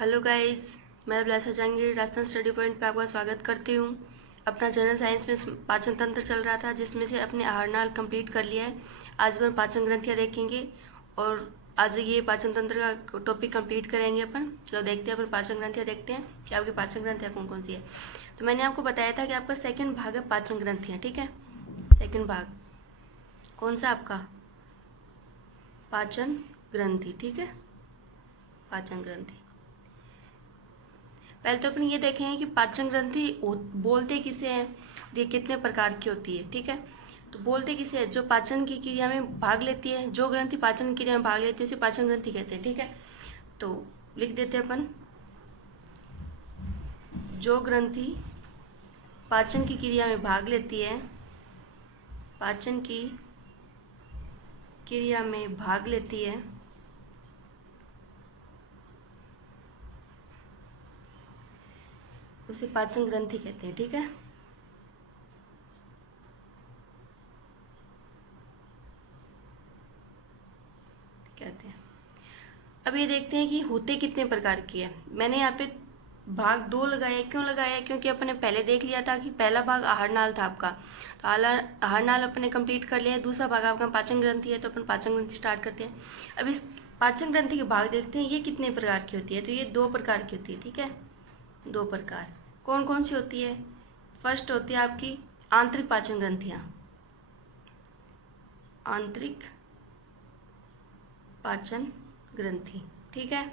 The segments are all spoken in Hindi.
हेलो गाइस, मैं अभिलाषा जहांगीर राजस्थान स्टडी पॉइंट पे आपका स्वागत करती हूँ। अपना जनरल साइंस में पाचन तंत्र चल रहा था, जिसमें से अपने आहारनाल कंप्लीट कर लिया है। आज अपन पाचन ग्रंथियाँ देखेंगे और आज ये पाचन तंत्र का टॉपिक कंप्लीट करेंगे अपन। चलो देखते हैं, अपन पाचन ग्रंथियाँ देखते हैं कि आपकी पाचन ग्रंथियाँ कौन कौन सी है। तो मैंने आपको बताया था कि आपका सेकेंड भाग है पाचन ग्रंथियाँ, ठीक है। सेकेंड भाग कौन सा आपका? पाचन ग्रंथि, ठीक है। पाचन ग्रंथि पहले तो अपन ये देखें कि पाचन ग्रंथि बोलते किसे हैं और ये कितने प्रकार की होती है, ठीक है। तो बोलते किसे है? जो पाचन की क्रिया में भाग लेती है, जो ग्रंथि पाचन क्रिया में भाग लेती है उसे पाचन ग्रंथि कहते हैं, ठीक है। तो लिख देते हैं अपन, जो ग्रंथि पाचन की क्रिया में भाग लेती है, पाचन की क्रिया में भाग लेती है उसे पाचन ग्रंथि कहते हैं, ठीक है। कहते हैं। अब ये देखते हैं कि होते कितने प्रकार की है। मैंने यहाँ पे भाग 2 लगाया। क्यों लगाया? क्योंकि अपने पहले देख लिया था कि पहला भाग आहारनाल था आपका, तो आहारनाल अपने कंप्लीट कर लिया है। दूसरा भाग आपका पाचन ग्रंथि है, तो अपन पाचन ग्रंथि स्टार्ट करते हैं। अब इस पाचन ग्रंथि के भाग देखते हैं, ये कितने प्रकार की होती है। तो ये 2 प्रकार की होती है, ठीक है। 2 प्रकार कौन कौन सी होती है? फर्स्ट होती है आपकी आंतरिक पाचन ग्रंथियाँ, आंतरिक पाचन ग्रंथि, ठीक है।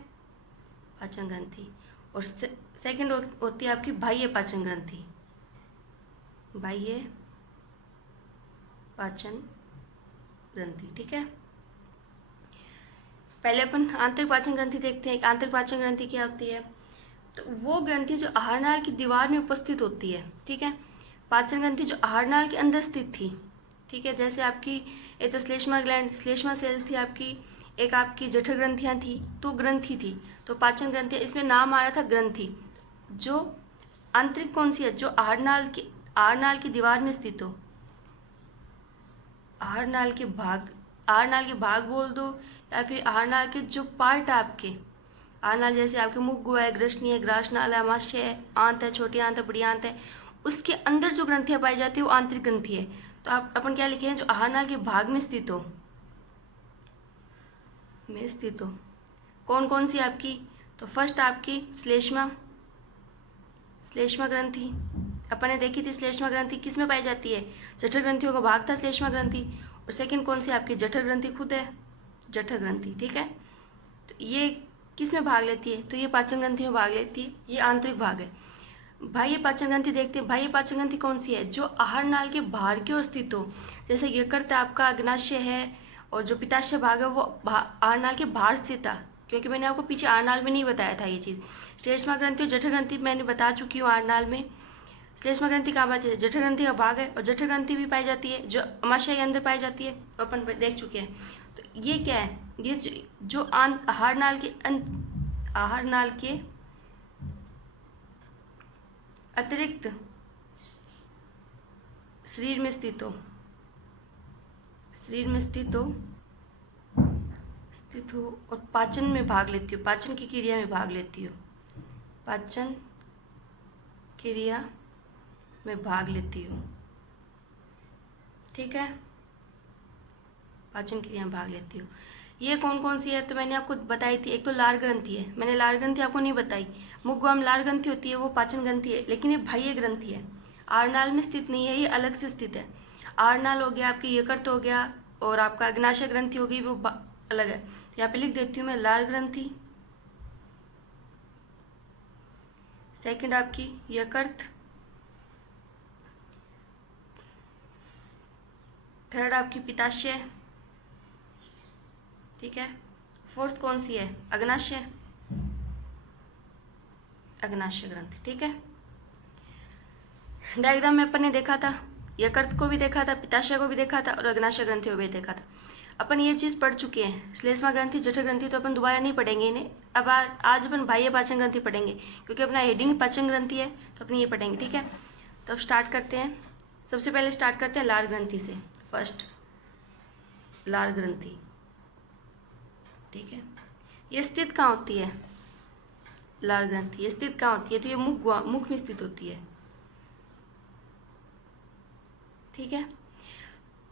पाचन ग्रंथि। और सेकंड होती है आपकी बाह्य पाचन ग्रंथि, बाह्य पाचन ग्रंथि, ठीक है। पहले अपन आंतरिक पाचन ग्रंथि देखते हैं। आंतरिक पाचन ग्रंथि क्या होती है? तो वो ग्रंथि जो आहारनाल की दीवार में उपस्थित होती है, ठीक है। पाचन ग्रंथि जो आहारनाल के अंदर स्थित थी, ठीक है। जैसे आपकी एक तो श्लेष्मा ग्लैंड, श्लेष्मा सेल थी आपकी, एक आपकी जठर ग्रंथियाँ थी, तो ग्रंथि थी। तो पाचन ग्रंथियाँ, इसमें नाम आया था ग्रंथि। जो आंतरिक कौन सी है? जो आहारनाल की दीवार में स्थित हो। आहारनाल के भाग, आहारनाल के भाग बोल दो, या फिर आहारनाल के जो पार्ट है आपके आहारनाल, जैसे आपके मुख गुहा है, ग्रसनी है, ग्रासनाल है, अमाशय है, आंत है, छोटी आंत है, बड़ी आंत है, उसके अंदर जो ग्रंथियाँ पाई जाती है वो आंतरिक ग्रंथि है। तो आप अपन क्या लिखे हैं? जो आहारनाल के भाग में स्थित हो, में स्थित हो। कौन कौन सी आपकी? तो फर्स्ट आपकी श्लेष्मा, श्लेष्मा ग्रंथि अपन ने देखी थी। श्लेष्मा ग्रंथि किस में पाई जाती है? जठर ग्रंथियों का भाग था श्लेष्मा ग्रंथि। और सेकंड कौन सी आपकी? जठर ग्रंथि खुद है, जठर ग्रंथि, ठीक है। तो ये किस में भाग लेती है? तो ये पाचन ग्रंथि में भाग लेती है, ये आंतरिक भाग है। बाह्य पाचन ग्रंथि देखते हैं। बाह्य पाचन ग्रंथि कौन सी है? जो आहारनाल के बाहर की ओर स्थित हो। जैसे यकृत आपका अग्नाशय है, और जो पित्ताशय भाग है वो आहारनाल के बाहर स्थित था, क्योंकि मैंने आपको पीछे आहारनाल में नहीं बताया था ये चीज़। श्लेष्मा ग्रंथि और जठर ग्रंथि मैंने बता चुकी हूँ आहारनाल में। श्लेष्मा ग्रंथि कहाँ पाई जाती है? जठर ग्रंथि का भाग है, और जठर ग्रंथि भी पाई जाती है जो अमाशय के अंदर पाई जाती है, अपन देख चुके हैं। तो ये क्या है? ये जो आहारनाल के अतिरिक्त शरीर में स्थित हो, शरीर में स्थित हो और पाचन में भाग लेती हो, पाचन की क्रिया में भाग लेती हो, पाचन क्रिया में भाग लेती हो, ठीक है। पाचन क्रिया में भाग लेती हो। ये कौन कौन सी है? तो मैंने आपको बताई थी। एक तो लार ग्रंथि है, मैंने लार ग्रंथि आपको नहीं बताई। मुख गुहा में लार ग्रंथि होती है, वो पाचन ग्रंथि है, लेकिन ये बाह्य ग्रंथि है, आहारनाल में स्थित नहीं है, ये अलग से स्थित है। आहारनाल हो गया, आपकी यकृत हो गया, और आपका अग्नाशय ग्रंथि होगी, वो अलग है। यहाँ पे लिख देती हूँ मैं, लार ग्रंथि। सेकंड आपकी यकृत। थर्ड आपकी पित्ताशय, ठीक है। फोर्थ कौन सी है? अग्नाशय, अग्नाशय ग्रंथि, ठीक है। डायग्राम में अपन ने देखा था, यकृत को भी देखा था, पित्ताशय को भी देखा था, और अग्नाशय ग्रंथि को भी देखा था। अपन ये चीज़ पढ़ चुके हैं। श्लेष्मा ग्रंथि, जठर ग्रंथि तो अपन दोबारा नहीं पढ़ेंगे इन्हें। अब आज अपन बाह्य पाचन ग्रंथि पढ़ेंगे, क्योंकि अपना हेडिंग पाचन ग्रंथि है, तो अपन ये पढ़ेंगे, ठीक है। तो अब स्टार्ट करते हैं। सबसे पहले स्टार्ट करते हैं लार ग्रंथि से। फर्स्ट लार ग्रंथि, ठीक है। ये स्थित कहाँ होती है? लार ग्रंथि। ये स्थित कहाँ होती है? तो ये मुख में स्थित होती है। ठीक है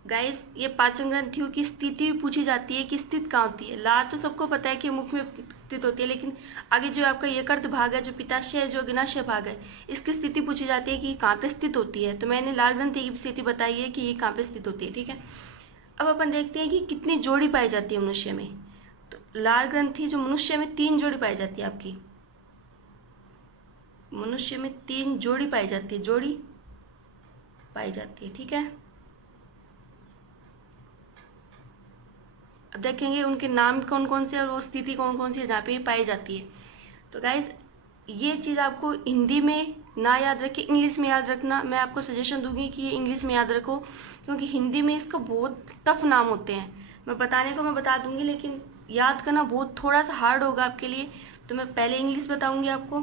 गाइस, ये पाचन ग्रंथियों की स्थिति भी पूछी जाती है कि स्थित कहाँ होती है। लार तो सबको पता है कि मुख में स्थित होती है, लेकिन आगे जो आपका यकृत भाग है, जो पित्ताशय है, जो अग्नाशय भाग है, इसकी स्थिति पूछी जाती है कि कहाँ पे स्थित होती है। तो मैंने लार ग्रंथि की स्थिति बताई है कि ये कहाँ पे स्थित होती है। ठीक है, अब अपन देखते हैं कि कितनी जोड़ी पाई जाती है मनुष्य में। तो लार ग्रंथि जो मनुष्य में 3 जोड़ी पाई जाती है आपकी। मनुष्य में 3 जोड़ी पाई जाती है, जोड़ी पाई जाती है। ठीक है, अब देखेंगे उनके नाम कौन कौन से और वो स्थिति कौन कौन सी है जहाँ पे पाई जाती है। तो गाइज ये चीज़ आपको हिंदी में ना याद रखे, इंग्लिश में याद रखना। मैं आपको सजेशन दूंगी कि ये इंग्लिश में याद रखो, क्योंकि हिंदी में इसका बहुत टफ नाम होते हैं। मैं बताने को मैं बता दूंगी, लेकिन याद करना बहुत थोड़ा सा हार्ड होगा आपके लिए। तो मैं पहले इंग्लिश बताऊंगी आपको।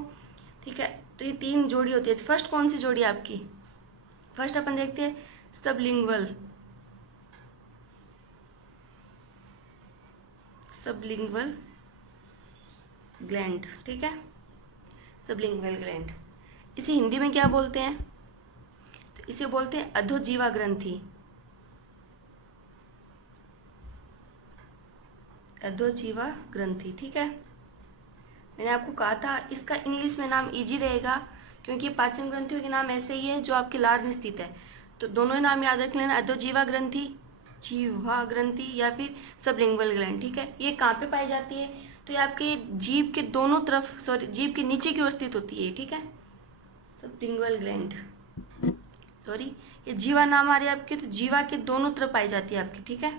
ठीक है, तो ये 3 जोड़ी होती है। फर्स्ट कौन सी जोड़ी है आपकी? फर्स्ट अपन देखते हैं सबलिंगुअल। Sublingual gland. ठीक है, सबलिंगुअल ग्लैंड, इसे हिंदी में क्या बोलते हैं? तो इसे बोलते हैं अधोजीवा ग्रंथि। अधोजीवा ग्रंथि। ठीक है, मैंने आपको कहा था इसका इंग्लिश में नाम इजी रहेगा, क्योंकि पाचन ग्रंथियों के नाम ऐसे ही है जो आपके लार में स्थित है। तो दोनों ही नाम याद रख लेना, अधोजीवा ग्रंथि, जीवा ग्रंथि या फिर सबलिंगुअल ग्लैंड। ठीक है, ये कहाँ पे पाई जाती है? तो ये आपके जीभ के दोनों तरफ, सॉरी जीभ के नीचे की ओर स्थित होती है। ठीक है, सबलिंगुअल ग्लैंड, सॉरी ये जीवा नाम आ रही है आपके, तो जीवा के दोनों तरफ पाई जाती है आपकी। ठीक है,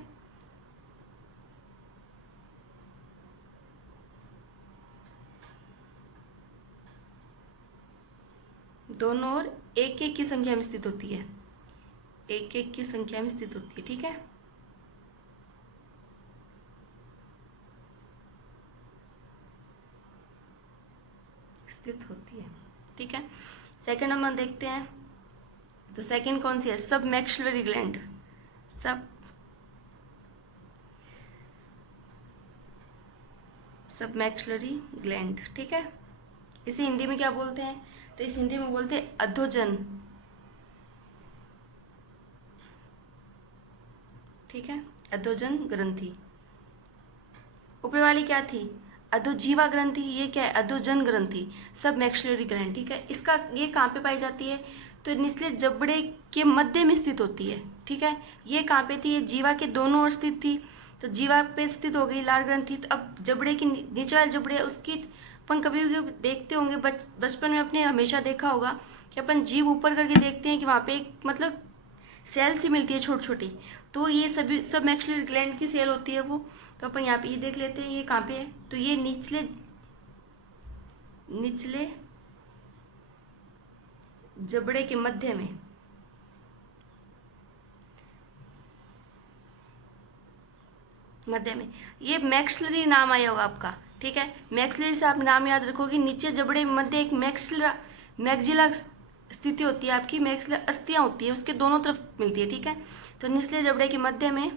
दोनों ओर एक एक की संख्या में स्थित होती है, एक एक की संख्या में स्थित होती है। ठीक है, स्थित होती है। ठीक है, सेकंड नंबर देखते हैं। तो सेकंड कौन सी है? सब मैक्सिलरी ग्लैंड। सब मैक्सिलरी ग्लैंड। ठीक है, इसे हिंदी में क्या बोलते हैं? तो इस हिंदी में बोलते हैं अधोजन। ठीक है, अधोजन ग्रंथि। ऊपर वाली क्या थी? अधोजीवा ग्रंथि। ये क्या है? अधोजन ग्रंथि, सब मैक्सिलरी ग्लैंड। ठीक है, इसका ये कहाँ पे पाई जाती है? तो निचले जबड़े के मध्य में स्थित होती है। ठीक है, ये कहाँ पे थी? ये जीवा के दोनों ओर स्थित थी, तो जीवा पे स्थित हो गई लार ग्रंथि। तो अब जबड़े की नीचे वाले जबड़े, उसकी अपन कभी भी देखते होंगे, बचपन में अपने हमेशा देखा होगा कि अपन जीभ ऊपर करके देखते हैं कि वहाँ पे एक मतलब सेल सी मिलती है छोटी छोटी। तो ये सभी सब मैक्सिलरी ग्लैंड की सेल होती है वो। तो अपन यहाँ पे ये देख लेते हैं ये कहाँ पे है। तो ये निचले निचले जबड़े के मध्य में, ये मैक्सिलरी नाम आया होगा आपका। ठीक है, मैक्सिलरी से आप नाम याद रखोगे। नीचे जबड़े में मध्य एक मैक्सिला स्थिति होती है आपकी, मैक्सिला अस्थियां होती है, उसके दोनों तरफ मिलती है। ठीक है, तो निचले जबड़े के मध्य में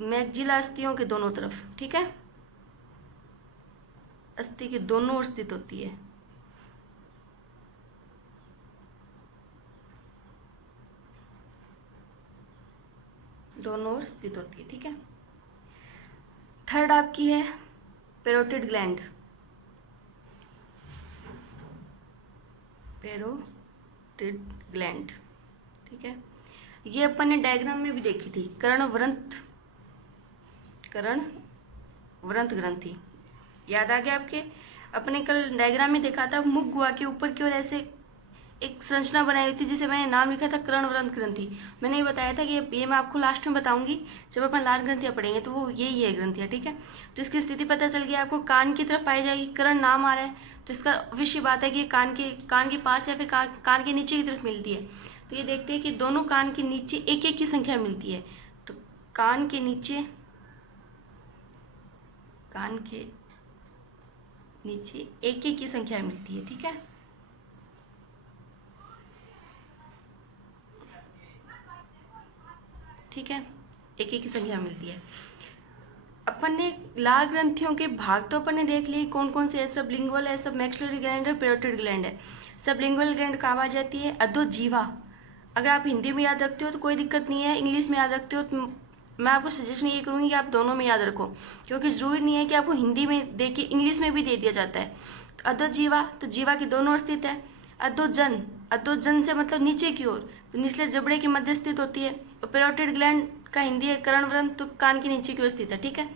मैक्सिला अस्थियों के दोनों तरफ। ठीक है, अस्थि के दोनों ओर स्थित होती है। दोनों ओर स्थित होती है। ठीक है, थर्ड आपकी है पेरोटिड ग्लैंड। Parotid gland. ठीक है, ये अपन ने डायग्राम में भी देखी थी, कर्णवृंत ग्रंथि। याद आ गया आपके? अपने कल डायग्राम में देखा था, मुख गुहा के ऊपर की ओर ऐसे एक संरचना बनाई हुई थी जिसे मैंने नाम लिखा था कर्णवृंत ग्रंथि। मैंने ये बताया था कि ये मैं आपको लास्ट में बताऊंगी जब अपन लार ग्रंथियाँ पढ़ेंगे, तो वो यही है ग्रंथियाँ। ठीक है, तो इसकी स्थिति पता चल गई आपको, कान की तरफ पाई जाएगी, कर्ण नाम आ रहा है, तो इसका अवश्य बात है कि कान के पास या फिर कान के नीचे की तरफ मिलती है। तो ये देखते हैं कि दोनों कान के नीचे एक एक की संख्या मिलती है। तो कान के नीचे एक एक की संख्या मिलती है। ठीक है, ठीक है, एक एक की संख्या मिलती है। अपन ने लाल ग्रंथियों के भाग तो अपन ने देख लिए कौन कौन से है। सबलिंगुअल है, सब मैक्सिलरी ग्लैंड है, पैरोटिड ग्लैंड है। सबलिंगुअल ग्लैंड कहाँ आ जाती है? अधोजीवा। अगर आप हिंदी में याद रखते हो तो कोई दिक्कत नहीं है, इंग्लिश में याद रखते हो तो मैं आपको सजेशन ये करूँगी कि आप दोनों में याद रखो, क्योंकि ज़रूरी नहीं है कि आपको हिंदी में दे के इंग्लिश में भी दे दिया जाता है। तो अधोजीवा, तो जीवा की दोनों ओर स्थित है। अधोजन, अधोजन से मतलब नीचे की ओर, तो निचले जबड़े के मध्य स्थित होती है। और पैरोटिड ग्लैंड का हिंदी है कर्णवृंत, तो कान के नीचे की ओर स्थित है। ठीक है,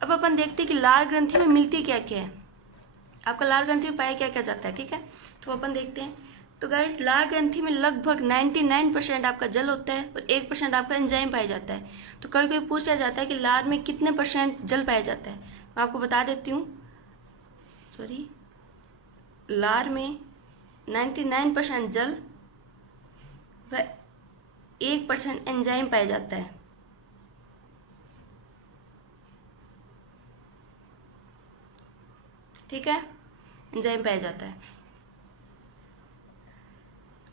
अब अपन देखते हैं कि लाल ग्रंथि में मिलती क्या क्या है। आपका लाल ग्रंथि में पाया क्या क्या जाता है। ठीक है, तो अपन देखते हैं। तो गाइस, लाल ग्रंथि में लगभग 99% आपका जल होता है और 1% आपका एंजाइम पाया जाता है। तो कभी कभी पूछा जाता है कि लाल में कितने % जल पाया जाता है। मैं आपको बता देती हूँ, सॉरी, लार में 99% जल व 1% एंजाइम पाया जाता है। ठीक है, एंजाइम पाया जाता है।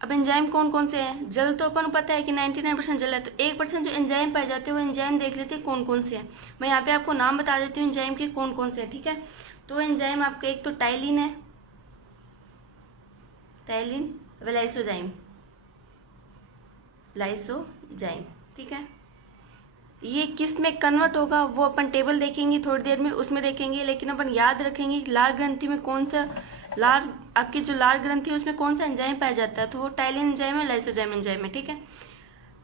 अब एंजाइम कौन कौन से हैं? जल तो अपन को पता है कि 99% जल है, तो 1% जो एंजाइम पाए जाते हैं वो एंजाइम देख लेते हैं कौन कौन से हैं। मैं यहाँ पे आपको नाम बता देती हूँ एंजाइम के कौन कौन से हैं। ठीक है, तो एंजाइम आपका एक तो टाइलिन है, टाइलिन व लाइसोजाइम, लाइसोजाइम। ठीक है, ये किस में कन्वर्ट होगा वो अपन टेबल देखेंगे थोड़ी देर में, उसमें देखेंगे। लेकिन अपन याद रखेंगे कि लाल ग्रंथि में कौन सा, लाल आपकी जो लाल ग्रंथि है उसमें कौन सा एंजाइम पाया जाता है, तो वो टाइलिन एंजाइम है, लाइसोजाइम एंजाइम है। ठीक है,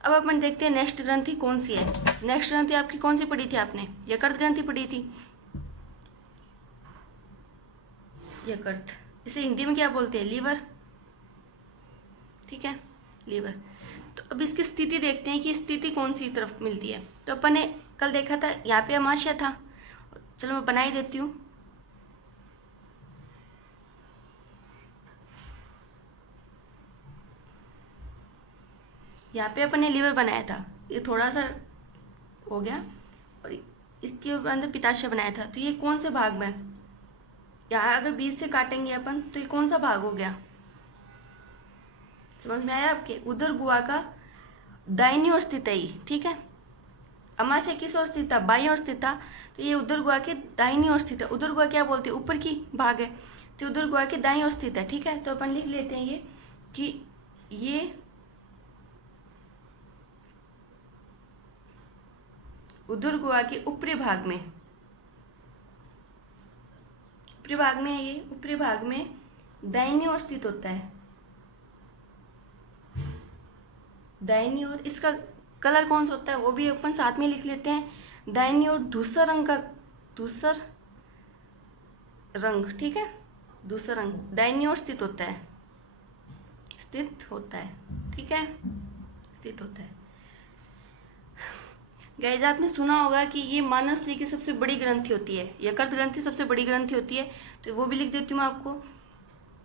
अब अपन देखते हैं नेक्स्ट ग्रंथि कौन सी है। नेक्स्ट ग्रंथि आपकी कौन सी पढ़ी थी आपने? यकृत ग्रंथि पढ़ी थी। यकृत, इसे हिंदी में क्या बोलते हैं? लीवर। ठीक है, लीवर। तो अब इसकी स्थिति देखते हैं कि स्थिति कौन सी तरफ मिलती है। तो अपन ने कल देखा था यहाँ पे अमाशय था, चलो मैं बना ही देती हूँ। यहाँ पे अपन ने लीवर बनाया था, ये थोड़ा सा हो गया, और इसके अंदर पित्ताशय बनाया था। तो ये कौन से भाग में? यहाँ अगर बीच से काटेंगे अपन तो ये कौन सा भाग हो गया? समझ में आया आपके? उदर गुहा का दाहिनी ओर स्थित है ये। ठीक है, अमाशय किस ओर स्थित था? बाईं ओर स्थित था, तो ये उदर गुहा के दाहिनी ओर स्थित है। उदर गुहा क्या बोलते हैं? ऊपर की भाग है, तो उदर गुहा के दाईं ओर स्थित है। ठीक है, तो अपन लिख लेते हैं ये कि ये उदर गुहा के ऊपरी भाग में, ऊपरी भाग में है ये, ऊपरी भाग में दाहिनी ओर स्थित होता है, दाहिनी ओर। इसका कलर कौन सा होता है वो भी अपन साथ में लिख लेते हैं। दाहिनी ओर धूसर रंग का, धूसर रंग। ठीक है, धूसर रंग दाहिनी ओर स्थित होता है, स्थित होता है। ठीक है, स्थित होता है। गाइस, आपने सुना होगा कि ये मानव शरीर की सबसे बड़ी ग्रंथि होती है, यकृत ग्रंथि सबसे बड़ी ग्रंथि होती है। तो वो भी लिख देती हूँ मैं आपको,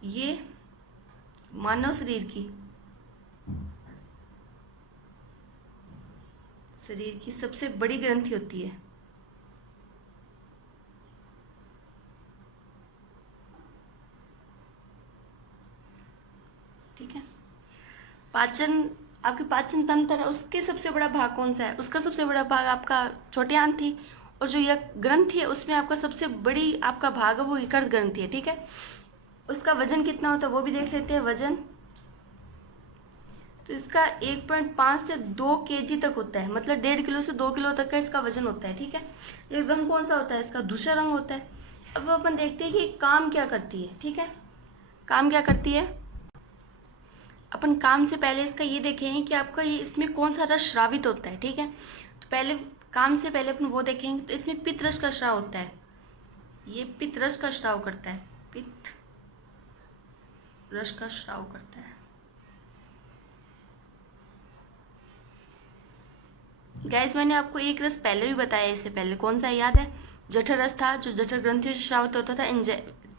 ये मानव शरीर की सबसे बड़ी ग्रंथि होती है। ठीक है, पाचन, आपकी पाचन तंत्र है उसके सबसे बड़ा भाग कौन सा है? उसका सबसे बड़ा भाग आपका छोटी आंत थी, और जो यह ग्रंथि है उसमें आपका सबसे बड़ी आपका भाग है वो यकृत ग्रंथि है। ठीक है, उसका वजन कितना होता है वो भी देख लेते हैं। वजन तो इसका 1.5 से 2 kg तक होता है, मतलब 1.5 किलो से 2 किलो तक का इसका वजन होता है। ठीक है, ये रंग कौन सा होता है? इसका धूसर रंग होता है। अब अपन देखते हैं कि काम क्या करती है। ठीक है, काम क्या करती है? अपन काम से पहले इसका ये देखेंगे कि आपका ये इसमें कौन सा रस श्रावित होता है। ठीक है, तो पहले काम से पहले अपन वो देखेंगे, तो इसमें पित्त रस का स्राव होता है, ये पित्त रस का स्राव करता है, पित्त रस का स्राव करता है। गाइस, मैंने आपको एक रस पहले भी बताया, इससे पहले कौन सा याद है? जठर रस था, जो जठर ग्रंथि से स्रावित होता था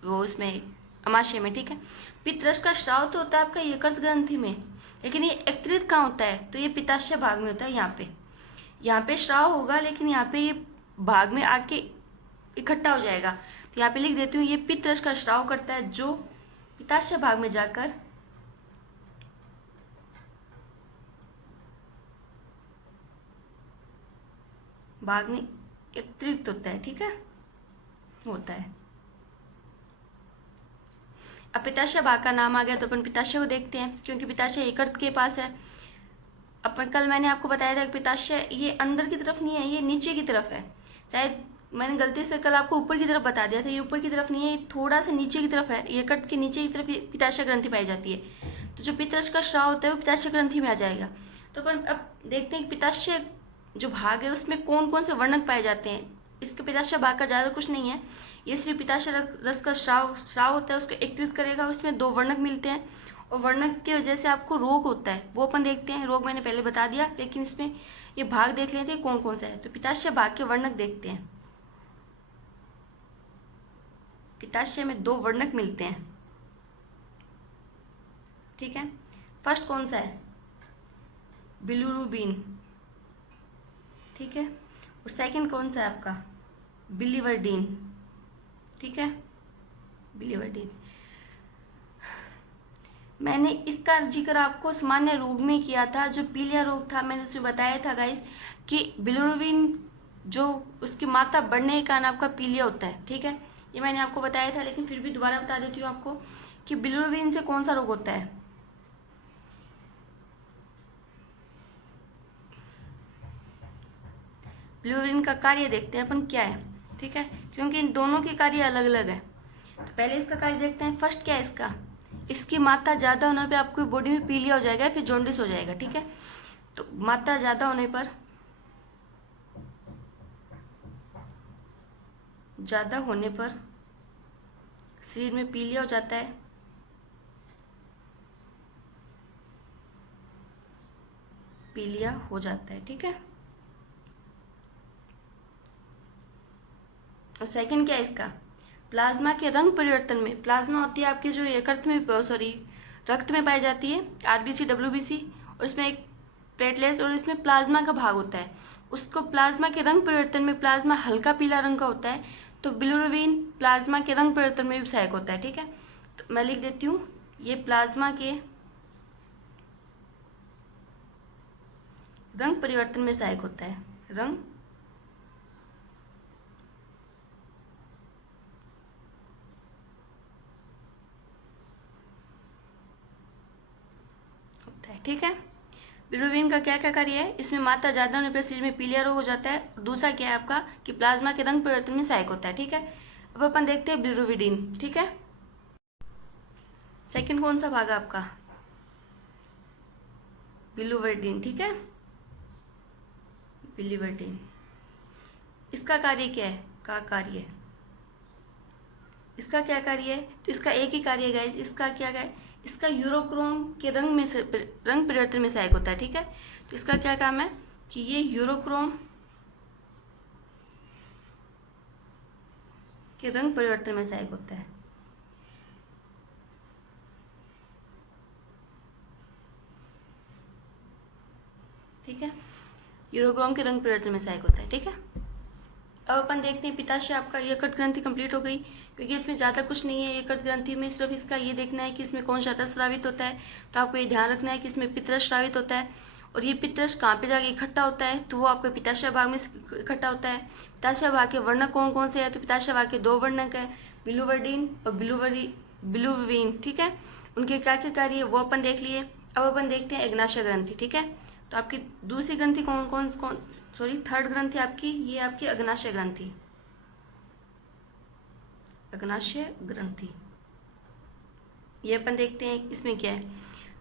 वो उसमें अमाशय में। ठीक है, पित्त रस का स्राव तो होता है आपका यकृत ग्रंथि में, लेकिन ये एकत्रित कहाँ होता है? तो ये पित्ताशय भाग में होता है। यहाँ पे स्राव होगा, लेकिन यहाँ पे ये भाग में आके इकट्ठा हो जाएगा। तो यहाँ पे लिख देती हूँ, ये पित्त रस का स्राव करता है जो पित्ताशय भाग में जाकर भाग में एकत्रित होता है, ठीक है, होता है। अब पित्ताशय भाग का नाम आ गया तो अपन पित्ताशय को देखते हैं, क्योंकि पित्ताशय यकृत के पास है। अपन कल मैंने आपको बताया था कि पित्ताशय ये अंदर की तरफ नहीं है, ये नीचे की तरफ है। शायद मैंने गलती से कल आपको ऊपर की तरफ बता दिया था, ये ऊपर की तरफ नहीं है, ये थोड़ा सा नीचे की तरफ है। यकृत के नीचे की तरफ पित्ताशय ग्रंथि पाई जाती है। तो जो पित्तरस का स्राव होता है वो पित्ताशय ग्रंथि में आ जाएगा। तो अपन अब देखते हैं कि पित्ताशय जो भाग है उसमें कौन कौन से वर्णक पाए जाते हैं। इसके पित्ताशय भाग का ज़्यादा कुछ नहीं है, ये सिर्फ पित्ताशय रस का स्राव होता है, उसको एकत्रित करेगा। उसमें 2 वर्णक मिलते हैं और वर्णक की वजह से आपको रोग होता है, वो अपन देखते हैं। रोग मैंने पहले बता दिया, लेकिन इसमें ये भाग देख लेते हैं कौन कौन सा है। तो पित्ताशय भाग के वर्णक देखते हैं। पित्ताशय में 2 वर्णक मिलते हैं, ठीक है। फर्स्ट कौन सा है? बिलिरुबिन, ठीक है। और सेकंड कौन सा है आपका? बिलिवर्डिन, ठीक है, बिलिवर्डिन। मैंने इसका जिक्र आपको सामान्य रोग में किया था, जो पीलिया रोग था। मैंने उसमें बताया था गाइस कि बिलिरुबिन जो उसकी मात्रा बढ़ने के कारण आपका पीलिया होता है, ठीक है। ये मैंने आपको बताया था, लेकिन फिर भी दोबारा बता देती हूँ आपको कि बिलिरुबिन से कौन सा रोग होता है। बिलिरुबिन का कार्य देखते हैं अपन क्या है, ठीक है, क्योंकि इन दोनों के कार्य अलग अलग है। तो पहले इसका कार्य देखते हैं। फर्स्ट क्या है इसका? इसकी मात्रा ज़्यादा होने पे आपको बॉडी में पीलिया हो जाएगा, फिर जॉन्डिस हो जाएगा, ठीक है। तो मात्रा ज़्यादा होने पर शरीर में पीलिया हो जाता है, पीलिया हो जाता है, ठीक है। और सेकंड क्या है इसका? प्लाज्मा के रंग परिवर्तन में, प्लाज्मा होती है आपके जो यकृत में रक्त में पाई जाती है, आरबीसी डब्ल्यूबीसी, और इसमें एक प्लेटलेट्स और इसमें प्लाज्मा का भाग होता है। उसको प्लाज्मा के रंग परिवर्तन में, प्लाज्मा हल्का पीला रंग का होता है, तो बिलिरुबिन प्लाज्मा के रंग परिवर्तन में भी सहायक होता है, ठीक है। तो मैं लिख देती हूँ, ये प्लाज्मा के रंग परिवर्तन में सहायक होता है, रंग ठीक है। बिलिरुबिन का क्या क्या कार्य है? इसमें मात्रा ज्यादा होने पर शरीर में पीलिया रोग हो जाता है। दूसरा क्या है आपका कि प्लाज्मा के रंग परिवर्तन में सहायक होता है, ठीक है। अब अपन देखते हैं बिलिरुबिन, ठीक है। सेकंड कौन सा भाग है आपका? बिलिवर्डिन, ठीक है, बिलिवर्डिन। इसका कार्य क्या है? इसका क्या कार्य है? तो इसका एक ही कार्य है गाइस। इसका क्या है? इसका यूरोक्रोम के रंग परिवर्तन में सहायक होता है, ठीक है। तो इसका क्या काम है कि ये यूरोक्रोम के रंग परिवर्तन में सहायक होता है, ठीक है। यूरोक्रोम के रंग परिवर्तन में सहायक होता है, ठीक है। अब अपन देखते हैं पित्ताशय आपका यकृत ग्रंथि कंप्लीट हो गई, क्योंकि इसमें ज़्यादा कुछ नहीं है। यकृत ग्रंथि में सिर्फ इसका ये देखना है कि इसमें कौन सा रस स्रावित होता है। तो आपको ये ध्यान रखना है कि इसमें पित्तरस स्रावित होता है, और ये पित्तरस कहाँ पे जाके इकट्ठा होता है? तो वो आपके पित्ताशय भाग में इकट्ठा होता है। पित्ताशय भाग के वर्णक कौन कौन से हैं? तो पित्ताशय भाग के 2 वर्णक है, बिलिवर्डिन और बिलिरुबिन, ठीक है। उनके क्या क्या कार्य है वो अपन देख लिए। अब अपन देखते हैं अग्नाशय ग्रंथि, ठीक है। तो आपकी दूसरी ग्रंथि थर्ड ग्रंथि आपकी, ये आपकी अग्नाशय ग्रंथि, अग्नाशय ग्रंथि। ये अपन देखते हैं इसमें क्या है।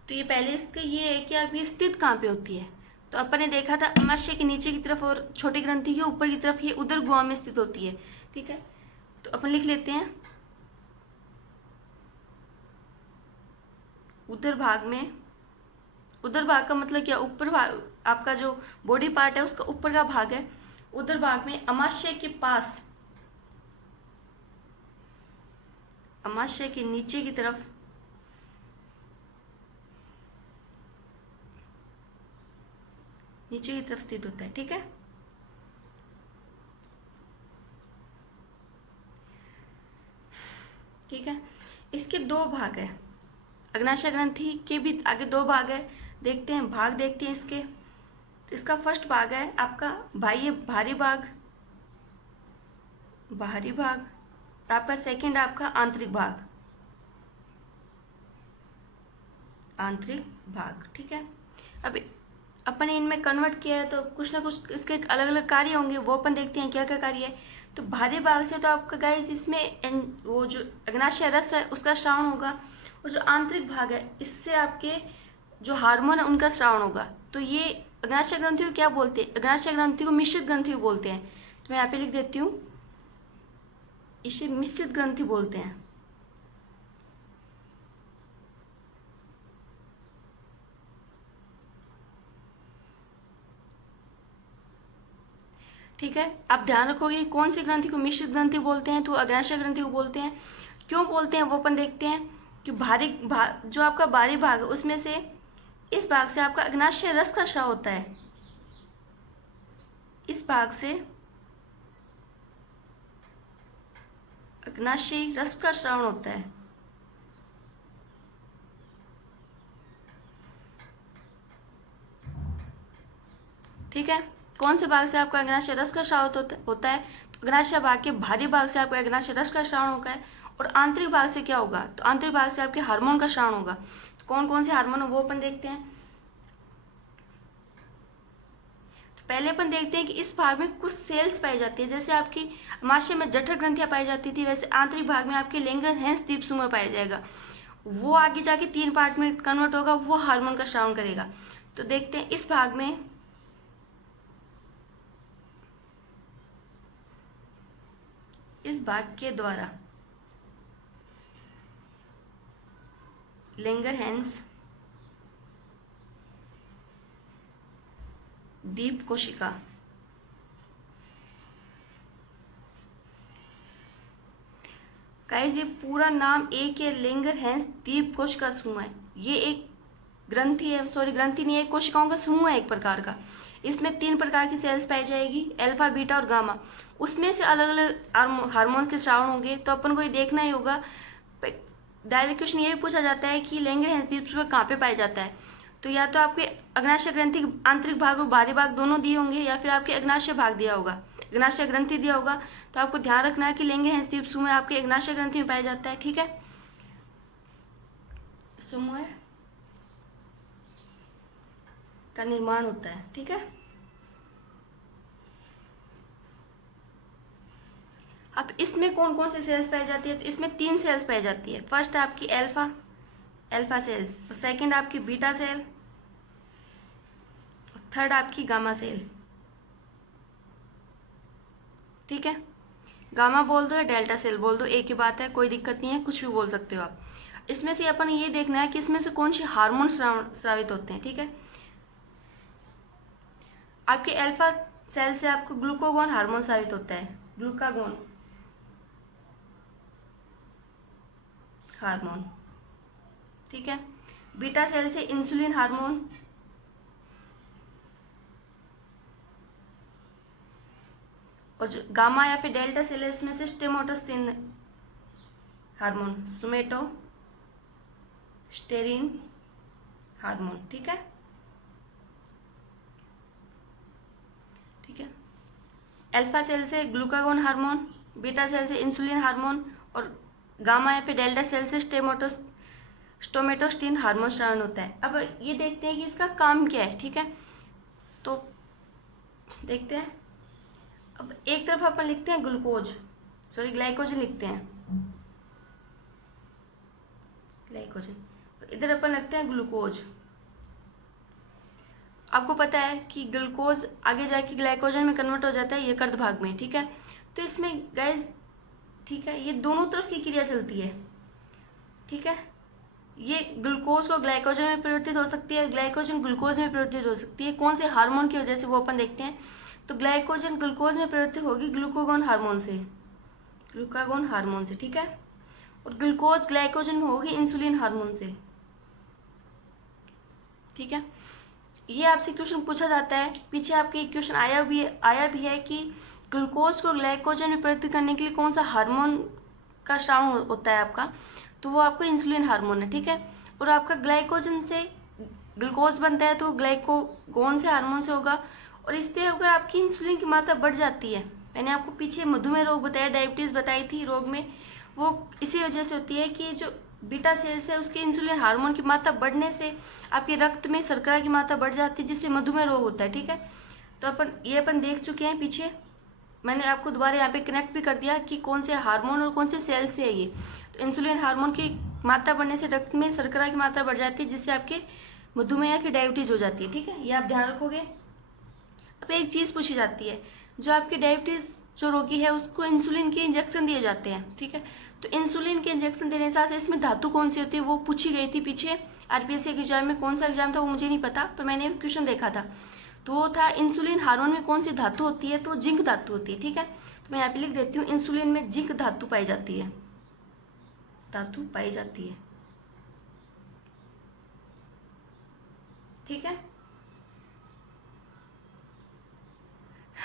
तो ये पहले इसका ये है कि आप ये स्थित कहाँ पे होती है। तो अपन ने देखा था अमाशय के नीचे की तरफ और छोटी ग्रंथि के ऊपर की तरफ, ये उदर गुहा में स्थित होती है, ठीक है। तो अपन लिख लेते हैं उदर भाग में। उदर भाग का मतलब क्या? ऊपर भाग, आपका जो बॉडी पार्ट है उसका ऊपर का भाग है। उदर भाग में अमाशय के पास, अमाशय के नीचे की तरफ स्थित होता है, ठीक है। ठीक है, इसके 2 भाग है। अग्नाशय ग्रंथि के भी आगे 2 भाग है। देखते हैं इसके। तो इसका फर्स्ट भाग है आपका भारी भाग, बाहरी भाग, आपका सेकंड आपका आंतरिक भाग, आंतरिक भाग, ठीक है। अब अपन ने इनमें कन्वर्ट किया है तो कुछ ना कुछ इसके अलग अलग कार्य होंगे, वो अपन देखते हैं क्या क्या कार्य है। तो बाहरी भाग से तो आपका गाइस इसमें वो जो अग्नाशय रस है उसका श्रावण होगा, और जो आंतरिक भाग है इससे आपके जो हार्मोन है उनका श्रावण होगा। तो ये अग्नाशय ग्रंथि को क्या बोलते हैं? अग्नाशय ग्रंथि को मिश्रित ग्रंथि बोलते हैं। तो मैं यहाँ पे लिख देती हूँ, इसे मिश्रित ग्रंथि बोलते हैं। ठीक है, आप ध्यान रखोगे कौन सी ग्रंथि को मिश्रित ग्रंथि बोलते हैं, तो अग्नाशय ग्रंथि को बोलते हैं। क्यों बोलते हैं वो अपन देखते हैं कि जो आपका बाहरी भाग है उसमें से इस भाग से आपका अग्नाशय रस का स्राव होता है, इस भाग से अग्नाशय रस का श्रावण होता है। ठीक है, कौन से भाग से आपका अग्नाशय रस का श्राव होता है? तो अग्नाशय भाग के बाहरी भाग से आपका अग्नाशय रस का श्रावण होता है। और आंतरिक भाग से क्या होगा? तो आंतरिक भाग से आपके हार्मोन का श्रावण होगा। तो कौन कौन से हार्मोन है वो अपन देखते हैं। तो पहले अपन देखते हैं कि इस भाग में कुछ सेल्स पाई जाती है, जैसे आपकी अमाशय में जठर ग्रंथियां पाई जाती थी, वैसे आंतरिक भाग में आपके लैंगरहैंस दीप समूह पाया जाएगा। वो आगे जाके 3 पार्ट में कन्वर्ट होगा, वो हार्मोन का श्रावण करेगा। तो देखते हैं इस भाग में इस भाग के द्वारा लैंगरहैंस दीप कोशिका, गाइस ये पूरा नाम एक है, लैंगरहैंस दीप कोशिका समूह है। ये एक ग्रंथि है, सॉरी ग्रंथि नहीं है, कोशिकाओं का समूह है एक प्रकार का। इसमें 3 प्रकार की सेल्स पाई जाएगी, अल्फा, बीटा और गामा। उसमें से अलग अलग हार्मोन्स के श्रावण होंगे। तो अपन को ये देखना ही होगा। डायरेक्ट क्वेश्चन ये भी पूछा जाता है कि लैंगरहैंस दीप समूह कहाँ पे पाया जाता है। तो या तो आपके अग्नाशय ग्रंथि आंतरिक भाग और बाहरी भाग दोनों दिए होंगे, या फिर आपके अग्नाशय भाग दिया होगा, अग्नाशय ग्रंथि दिया होगा। तो आपको ध्यान रखना है कि लैंगरहैंस दीप समूह आपके अग्नाशय ग्रंथि में पाया जाता है। ठीक है, समूह का निर्माण होता है। ठीक है, अब इसमें कौन कौन सी सेल्स पाई जाती है? तो इसमें 3 सेल्स पाई जाती है। फर्स्ट आपकी अल्फा सेल्स, और सेकंड आपकी बीटा सेल, और थर्ड आपकी गामा सेल। ठीक है, गामा बोल दो या डेल्टा सेल बोल दो, एक ही बात है, कोई दिक्कत नहीं है, कुछ भी बोल सकते हो आप। इसमें से अपन ये देखना है कि इसमें से कौन से हार्मोन स्रावित होते हैं। ठीक है, आपके अल्फा सेल से आपको ग्लूकागोन हार्मोन स्रावित होता है, ग्लूकागोन हार्मोन। ठीक है, बीटा सेल से इंसुलिन हार्मोन, और जो गामा या फिर डेल्टा सेल है इसमें से स्टेमोटोस्टेरिन हार्मोन, सोमेटोस्टेरिन हार्मोन। ठीक है, ठीक है, अल्फा सेल से ग्लूकागोन हार्मोन, बीटा सेल से इंसुलिन हार्मोन, और गामा या फिर डेल्टा सेल से स्टोमेटोस्टिन हार्मोन श्रावण होता है। अब ये देखते हैं कि इसका काम क्या है। ठीक है, तो देखते हैं। अब एक तरफ अपन लिखते हैं ग्लाइकोजन लिखते हैं, ग्लाइकोजन, और इधर अपन लिखते हैं ग्लूकोज। आपको पता है कि ग्लूकोज आगे जाके ग्लाइकोजन में कन्वर्ट हो जाता है यकृत भाग में। ठीक है, तो इसमें गाइस, ठीक है, ये दोनों तरफ की क्रिया चलती है। ठीक है, ये ग्लूकोज को ग्लाइकोजन में परिवर्तित हो सकती है, ग्लाइकोजन ग्लूकोज में परिवर्तित हो सकती है। कौन से हार्मोन की वजह से वो अपन देखते हैं। तो ग्लाइकोजन ग्लूकोज में परिवर्तित होगी ग्लूकागोन हार्मोन से, ग्लूकागोन हार्मोन से। ठीक है, और ग्लूकोज ग्लाइकोजन में होगी इंसुलिन हार्मोन से। ठीक है, ये आपसे क्वेश्चन पूछा जाता है, पीछे आपके एक क्वेश्चन आया भी है कि ग्लूकोज को ग्लाइकोजन में परिवर्तित करने के लिए कौन सा हार्मोन का श्रावण होता है आपका। तो वो आपको इंसुलिन हार्मोन है। ठीक है, और आपका ग्लाइकोजन से ग्लूकोज बनता है तो ग्लाइकोगोन से हार्मोन से होगा, और इससे अगर आपकी इंसुलिन की मात्रा बढ़ जाती है मैंने आपको पीछे मधुमेह रोग बताया, डायबिटीज़ बताई थी रोग में, वो इसी वजह से होती है कि जो बीटा सेल्स है उसके इंसुलिन हार्मोन की मात्रा बढ़ने से आपके रक्त में शर्करा की मात्रा बढ़ जाती है, जिससे मधुमेह रोग होता है। ठीक है, तो अपन देख चुके हैं पीछे, मैंने आपको दोबारा यहाँ पे कनेक्ट भी कर दिया कि कौन से हार्मोन और कौन से सेल से है ये। तो इंसुलिन हार्मोन की मात्रा बढ़ने से रक्त में शर्करा की मात्रा बढ़ जाती है, जिससे आपके मधुमेह या फिर डायबिटीज़ हो जाती है। ठीक है, ये आप ध्यान रखोगे। अब एक चीज़ पूछी जाती है, जो आपकी डायबिटीज़ जो रोगी है उसको इंसुलिन के इंजेक्शन दिए जाते हैं। ठीक है, तो इंसुलिन के इंजेक्शन देने से इसमें धातु कौन सी होती है वो पूछी गई थी पीछे आरपीएससी एग्जाम में। कौन सा एग्जाम था वो मुझे नहीं पता, पर मैंने क्वेश्चन देखा था, तो वो था इंसुलिन हार्मोन में कौन सी धातु होती है, तो जिंक धातु होती है। ठीक है, तो मैं यहाँ पे लिख देती हूँ, इंसुलिन में जिंक धातु पाई जाती है, धातु पाई जाती है। ठीक है,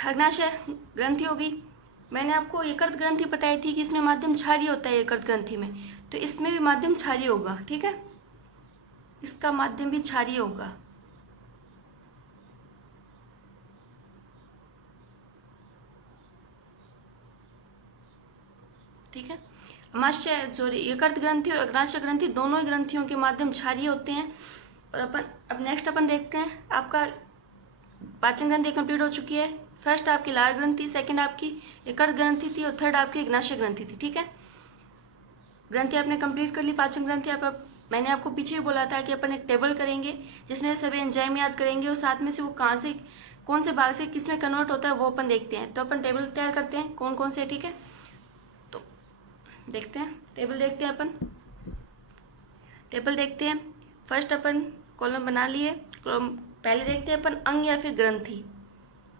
अग्नाशय ग्रंथि होगी। मैंने आपको यकृत ग्रंथि बताई थी कि इसमें माध्यम क्षारीय होता है यकृत ग्रंथि में, तो इसमें भी माध्यम क्षारीय होगा। ठीक है, इसका माध्यम भी क्षारीय होगा। ठीक है, अमाशय सॉरी यकृत ग्रंथि और अग्नाशय ग्रंथि दोनों ही ग्रंथियों के माध्यम क्षारीय होते हैं। और अब नेक्स्ट अपन देखते हैं, आपका पाचन ग्रंथि कंप्लीट हो चुकी है। फर्स्ट आपकी लाल ग्रंथि, सेकंड आपकी यकृत ग्रंथि थी और थर्ड आपकी अग्नाशय ग्रंथि थी। ठीक है, ग्रंथि आपने कंप्लीट कर ली, पाचन ग्रंथि। मैंने आपको पीछे ही बोला था कि अपन एक टेबल करेंगे जिसमें सभी एंजाइम याद करेंगे और साथ में से वो कहाँ से कौन से भाग से किस में कन्वर्ट होता है वो अपन देखते हैं। तो अपन टेबल तैयार करते हैं कौन कौन से। ठीक है, तो देखते हैं, टेबल देखते हैं अपन, टेबल देखते हैं। फर्स्ट अपन कॉलम बना लिए, पहले देखते हैं अपन अंग या फिर ग्रंथि।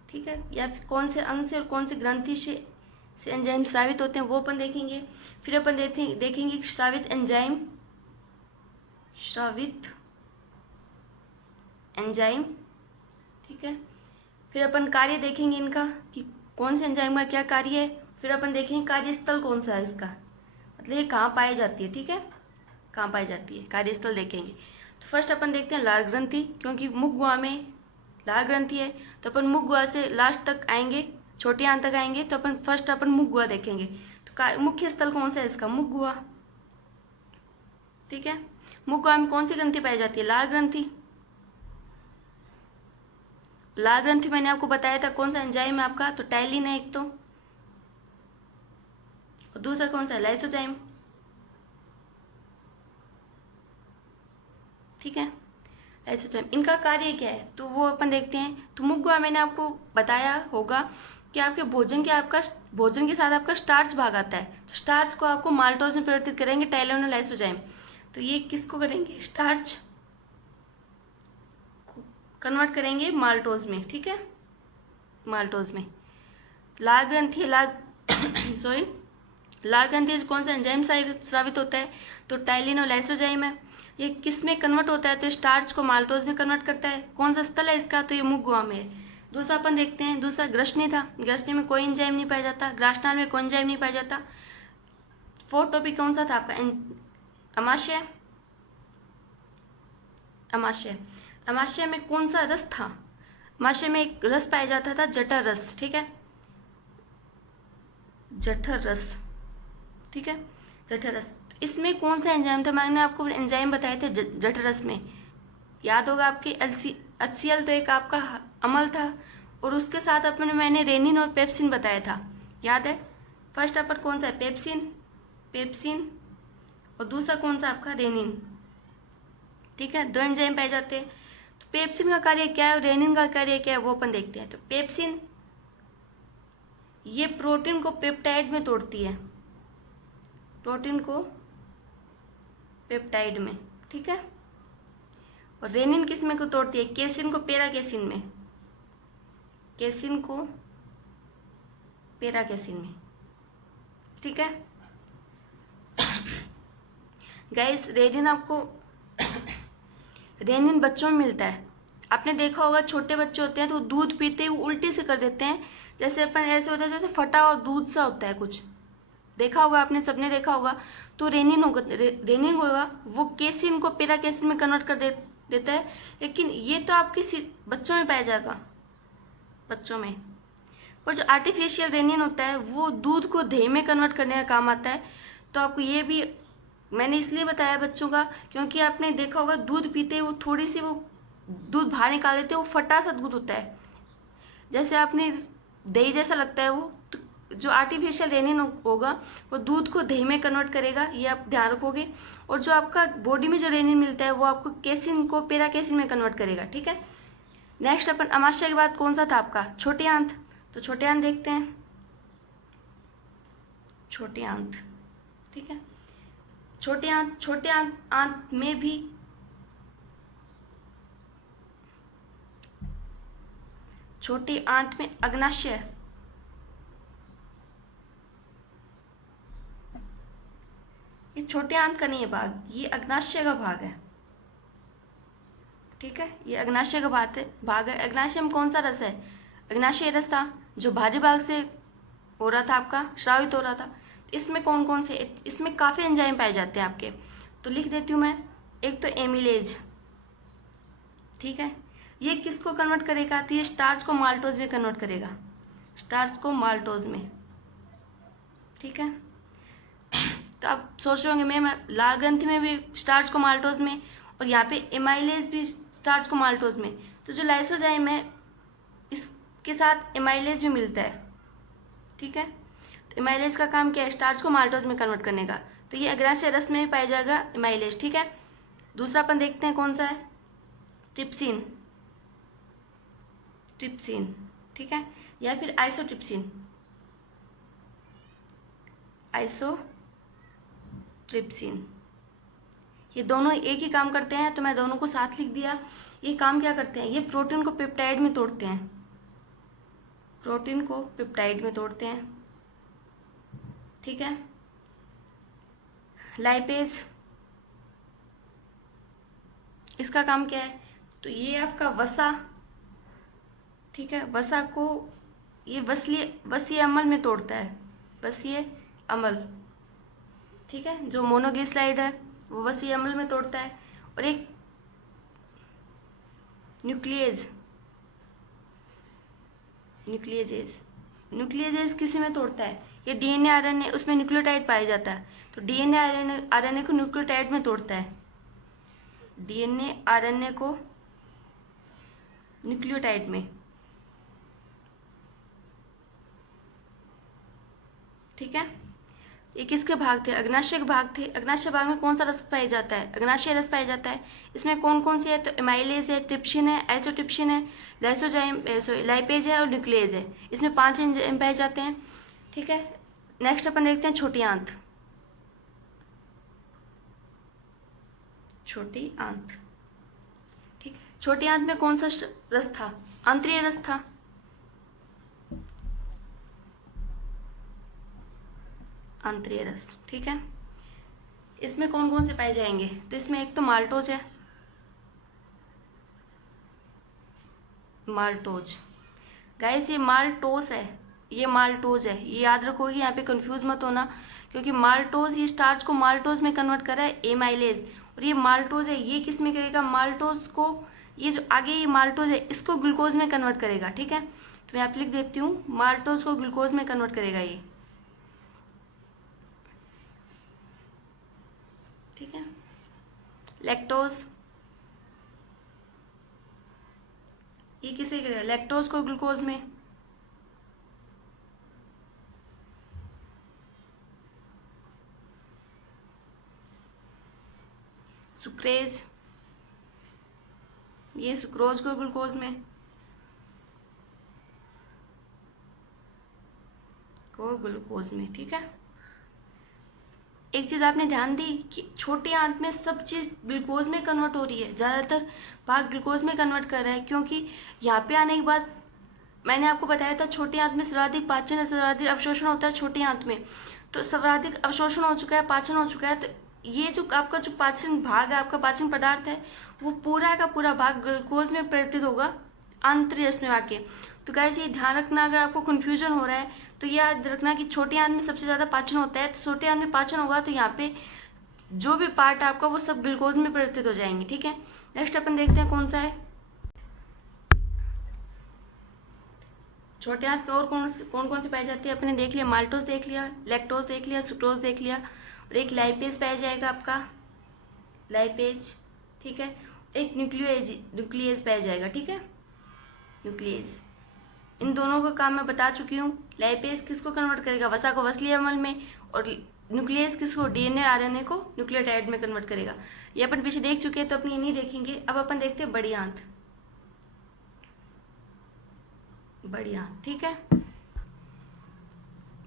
ठीक है, या फिर कौन से अंग से और कौन से ग्रंथि से एंजाइम स्रावित होते हैं वो अपन देखेंगे। फिर अपन देखेंगे स्रावित एंजाइम, स्रावित एंजाइम। ठीक है, फिर अपन कार्य देखेंगे इनका कि कौन से एंजाइम का क्या कार्य है। फिर अपन देखेंगे कार्यस्थल कौन सा है इसका, मतलब ये कहाँ पाई जाती है। ठीक है, कहाँ पाई जाती है, कार्यस्थल देखेंगे। तो फर्स्ट अपन देखते हैं लाल ग्रंथि, क्योंकि मुख गुहा में लाल ग्रंथि है, तो अपन मुख गुहा से लास्ट तक आएंगे, छोटी आंत तक आएंगे, तो अपन फर्स्ट अपन मुख गुहा देखेंगे। तो मुख्य स्थल कौन सा है इसका, मुख गुहा। ठीक है, मुख गुहा में कौन सी ग्रंथि पाई जाती है, लाल ग्रंथि। लाल ग्रंथि मैंने आपको बताया था कौन सा एंजाइम है आपका, तो टाइलिन है एक तो, और दूसरा कौन सा है, लाइसोजाइम। ठीक है, लाइसोजाइम। इनका कार्य क्या है तो वो अपन देखते हैं। तो मुख गुहा मैंने आपको बताया होगा कि आपके भोजन के साथ आपका स्टार्च भाग आता है, तो स्टार्च को आपको माल्टोज में परिवर्तित करेंगे टाइलिन और लाइसोजाइम। तो ये किसको करेंगे, स्टार्च कन्वर्ट करेंगे माल्टोज में। ठीक है, माल्टोज में। लाल ग्रंथि सॉरी लाल ग्रंथि कौन सा एंजाइम स्रावित होता है, तो टाइलिन और लाइसोजाइम है। ये किस में कन्वर्ट होता है, तो स्टार्च को माल्टोज में कन्वर्ट करता है। कौन सा स्थल है इसका, तो ये मुख गुहा में है। दूसरा अपन देखते हैं, दूसरा ग्रसनी था, ग्रसनी में कोई एंजाइम नहीं पाया जाता, ग्रासनाल में कोई एंजाइम नहीं पाया जाता। फोर्थ टॉपिक कौन सा था आपका, अमाशय। अमाशय, अमाशय में कौन सा रस था, अमाशय में एक रस पाया जाता था, जठर रस। ठीक है, जठर रस। ठीक है, जठर रस। इसमें कौन सा एंजाइम था, मैंने आपको एंजाइम बताए थे जठर रस में, याद होगा आपके HCl तो एक आपका अम्ल था, और उसके साथ अपन मैंने रेनिन और पेप्सिन बताया था, याद है। फर्स्ट अपन कौन सा है, पेप्सिन, और दूसरा कौन सा आपका, रेनिन। ठीक है, दो एंजाइम पाए जाते हैं। तो पेप्सिन का कार्य क्या है और रेनिन का कार्य क्या है वो अपन देखते हैं। तो पेप्सिन ये प्रोटीन को पेप्टाइड में तोड़ती है, प्रोटीन को पेप्टाइड में। ठीक है, और रेनिन किस में को तोड़ती है, केसिन को पैराकेसिन में, केसिन को पैराकेसिन में। ठीक है गाइस, रेनिन बच्चों में मिलता है। आपने देखा होगा छोटे बच्चे होते हैं तो दूध पीते ही वो उल्टी से कर देते हैं, जैसे अपन ऐसे होता है जैसे फटा और दूध सा होता है कुछ, देखा होगा आपने, सबने देखा होगा। तो रेनिन होगा वो केसिन को पैराकेसिन में कन्वर्ट कर देता है। लेकिन ये तो आपके बच्चों में पाया जाएगा, बच्चों में। और जो आर्टिफिशियल रेनिन होता है वो दूध को दही में कन्वर्ट करने का काम आता है। तो आपको ये भी मैंने इसलिए बताया बच्चों का, क्योंकि आपने देखा होगा दूध पीते वो थोड़ी सी वो दूध बाहर निकाल देते हैं, वो फटा सा दूध होता है, जैसे आपने दही जैसा लगता है वो। तो जो आर्टिफिशियल रेनिन होगा वो दूध को दही में कन्वर्ट करेगा, ये आप ध्यान रखोगे। और जो आपका बॉडी में जो रेनिन मिलता है वो आपको केसिन को पेरा केसिन में कन्वर्ट करेगा, ठीक है। नेक्स्ट अपन अमाशय के बाद कौन सा था आपका, छोटे आंत। तो छोटे आंत देखते हैं, छोटे आंत, ठीक है। छोटे आंत में भी छोटे आंत में अग्नाशय, ये छोटे आंत का नहीं है भाग, ये अग्नाशय का भाग है, ठीक है। ये अग्नाशय का भाग है। अग्नाशय में कौन सा रस है, अग्नाशय रस था जो बाहरी भाग से हो रहा था, आपका श्रावित हो रहा था। इसमें कौन कौन से, इसमें काफ़ी एंजाइम पाए जाते हैं आपके, तो लिख देती हूँ मैं। एक तो एमिलेज, ठीक है, ये किसको कन्वर्ट करेगा, तो ये स्टार्च को माल्टोज में कन्वर्ट करेगा, स्टार्च को माल्टोज में, ठीक है। तो आप सोच रहे होंगे मैं लाल ग्रंथि में भी स्टार्च को माल्टोज में, और यहाँ पे एमाइलेज भी स्टार्च को माल्टोज में। तो जो लाइसोजाइम है इसके साथ एमाइलेज भी मिलता है, ठीक है। तो एमाइलेज का काम क्या है, स्टार्च को माल्टोज में कन्वर्ट करने का। तो ये अग्नाशय रस में भी पाया जाएगा एमाइलेज, ठीक है। दूसरा अपन देखते हैं कौन सा है, ट्रिप्सिन, ट्रिप्सिन, ठीक है, या फिर आइसोट्रिप्सिन, आइसोट्रिप्सिन। ये दोनों एक ही काम करते हैं, तो मैं दोनों को साथ लिख दिया। ये काम क्या करते हैं, ये प्रोटीन को पेप्टाइड में तोड़ते हैं, प्रोटीन को पेप्टाइड में तोड़ते हैं, ठीक है। लाइपेज, इसका काम क्या है, तो ये आपका वसा, ठीक है, वसा को ये वसीय अम्ल में तोड़ता है, वसीय अम्ल, ठीक है। जो मोनोग्लिसराइड है वो वसीय अम्ल में तोड़ता है। और एक न्यूक्लियेजेज किसी में तोड़ता है, ये डीएनए आरएनए, उसमें न्यूक्लियोटाइड पाया जाता है, तो डीएनए आरएनए को न्यूक्लियोटाइड में तोड़ता है, डीएनए आरएनए को न्यूक्लियोटाइड में, ठीक है। ये किसके भाग थे, अग्नाशय के भाग थे। अग्नाशय भाग में कौन सा रस पाया जाता है, अग्नाशय रस पाया जाता है। इसमें कौन कौन सी है, तो एमाइलेज है, ट्रिप्सिन है, आइसोट्रिप्सिन है, लाइपेज है और न्यूक्लियेज है। इसमें 5 एंजाइम पाए जाते हैं, ठीक है। नेक्स्ट अपन देखते हैं छोटी आंत, छोटी आंत, ठीक है। छोटी आंत में कौन सा रस था, आंतरीय रस था, आंतरीय रस, ठीक है। इसमें कौन कौन से पाए जाएंगे, तो इसमें एक तो माल्टोज है, माल्टोज, गाइस ये माल्टोज है, ये माल्टोज है, ये याद रखोगे, यहाँ पे कंफ्यूज मत होना, क्योंकि माल्टोज ये स्टार्च को माल्टोज में कन्वर्ट कर रहा है, एमाइलेज, और ये माल्टोज है, ये किस में करेगा, माल्टोज को, ये जो आगे ये माल्टोज है इसको ग्लूकोज में कन्वर्ट करेगा, ठीक है। तो मैं यहाँ पे लिख देती हूँ, माल्टोज को ग्लूकोज में कन्वर्ट करेगा ये, ठीक है। लैक्टोज, ये किसे करेगा, लैक्टोज को ग्लूकोज में, सुक्रेज, ये सुक्रोज को ग्लूकोज में, ठीक है। एक चीज आपने ध्यान दी कि छोटी आंत में सब चीज ग्लूकोज में कन्वर्ट हो रही है, ज्यादातर भाग ग्लूकोज में कन्वर्ट कर रहा है, क्योंकि यहाँ पे आने के बाद मैंने आपको बताया था छोटी आंत में सर्वाधिक पाचन, सर्वाधिक अवशोषण होता है छोटी आंत में। तो सर्वाधिक अवशोषण हो चुका है, पाचन हो चुका है, तो ये जो आपका जो पाचन भाग है, आपका पाचन पदार्थ है, वो पूरा का पूरा भाग ग्लूकोज में परिवर्तित होगा आंतरिक रस में आके। तो गाइस ये ध्यान रखना, अगर आपको कन्फ्यूजन हो रहा है तो याद रखना कि छोटी आंत में सबसे ज़्यादा पाचन होता है, तो छोटी आंत में पाचन होगा तो यहाँ पे जो भी पार्ट है आपका वो सब ग्लूकोज में परिवर्तित हो जाएंगे, ठीक है। नेक्स्ट अपन देखते हैं कौन सा है, छोटे आंत में और कौन कौन से पाए जाते हैं अपने देख लिया, माल्टोज देख लिया, लैक्टोज देख लिया, सुक्रोज देख लिया, और एक लाइपेज पाया जाएगा आपका, लाइपेज, ठीक है। एक न्यूक्लियेज पाया जाएगा, ठीक है, न्यूक्लियेज। इन दोनों का काम मैं बता चुकी हूँ। लाइपेज किसको कन्वर्ट करेगा, वसा को वसलीय अम्ल में, और न्यूक्लियस किसको, डीएनए आरएनए को न्यूक्लियोटाइड में कन्वर्ट करेगा। ये अपन पीछे देख चुके हैं तो अपनी ये नहीं देखेंगे। अब अपन देखते हैं बड़ी आंत, बड़ी आंत, ठीक है।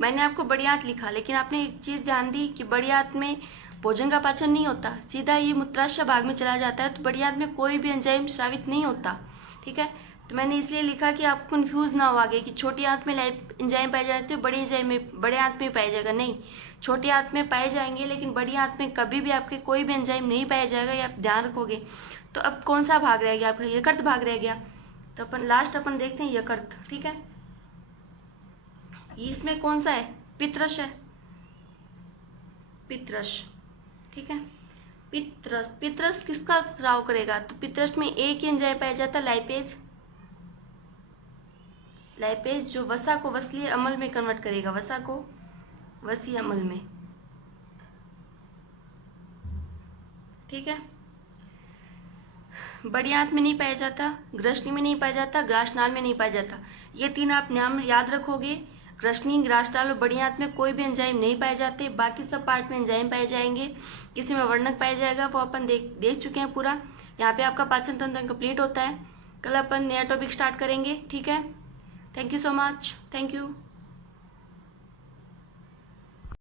मैंने आपको बड़ी आंत लिखा, लेकिन आपने एक चीज ध्यान दी कि बड़ी आंत में भोजन का पाचन नहीं होता, सीधा ये मूत्राशय भाग में चला जाता है। तो बड़ी आंत में कोई भी एंजाइम स्रावित नहीं होता, ठीक है। तो मैंने इसलिए लिखा कि आप कंफ्यूज ना हो आगे कि छोटी आंत में एंजाइम पाए जाते हैं, बड़ी एंजाइम में, बड़े आंत में पाया जाएगा, नहीं। छोटी आंत में पाए जाएंगे, लेकिन बड़ी आंत में कभी भी आपके कोई भी एंजाइम नहीं पाया जाएगा, ये आप ध्यान रखोगे। तो अब कौन सा भाग रह गया आपका, यकृत भाग रह गया। तो अपन देखते हैं यकृत, ठीक है। इसमें कौन सा है, पित्रश है, पित्रश, ठीक है। पित्रस, पित्रस किसका स्राव करेगा, तो पित्रस में एक ही एंजाइम पाया जाता है, लाइपेज, लाइपेज, जो वसा को वसलीय अम्ल में कन्वर्ट करेगा, वसा को वसीय अम्ल में, ठीक है। बड़ी आंत में नहीं पाया जाता, ग्रसनी में नहीं पाया जाता, ग्रासनाल में नहीं पाया जाता। ये तीन आप नाम याद रखोगे। ग्रसनी, ग्रासनाल और बड़ी आंत में कोई भी एंजाइम नहीं पाए जाते, बाकी सब पार्ट में एंजाइम पाए जाएंगे। किसी में वर्णक पाया जाएगा, वो अपन देख चुके हैं पूरा। यहाँ पे आपका पाचन तंत्र कंप्लीट होता है। कल अपन नया टॉपिक स्टार्ट करेंगे, ठीक है। Thank you so much, thank you.